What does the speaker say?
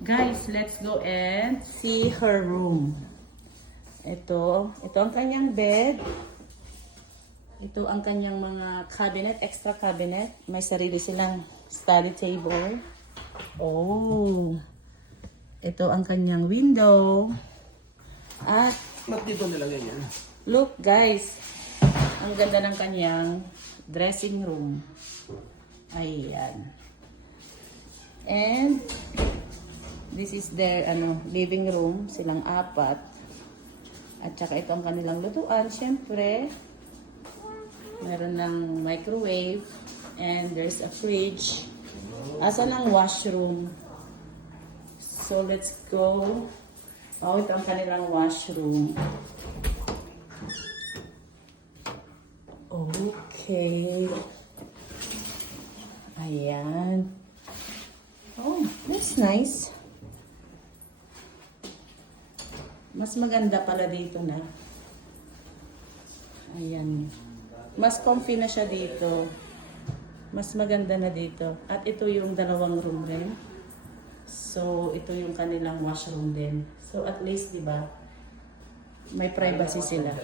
Guys, let's go and see her room. Ito ang kanyang bed. Ito ang kanyang mga cabinet, extra cabinet. May sarili silang study table. Oh. Ito ang kanyang window. At Ba't dito nilagay yan? look guys, ang ganda ng kanyang dressing room. Ayan. And this is their living room, silang apat. At saka ito ang kanilang lutuan, syempre. Meron ng microwave and there's a fridge. Asa ng washroom. So let's go. Oh, ito ang kanilang washroom. Okay. Ayan. Oh, that's nice. Mas maganda pala dito na. Ayan. Mas comfy na siya dito. Mas maganda na dito. At ito yung dalawang room din. So, ito yung kanilang washroom din. So, at least, di ba, may privacy sila.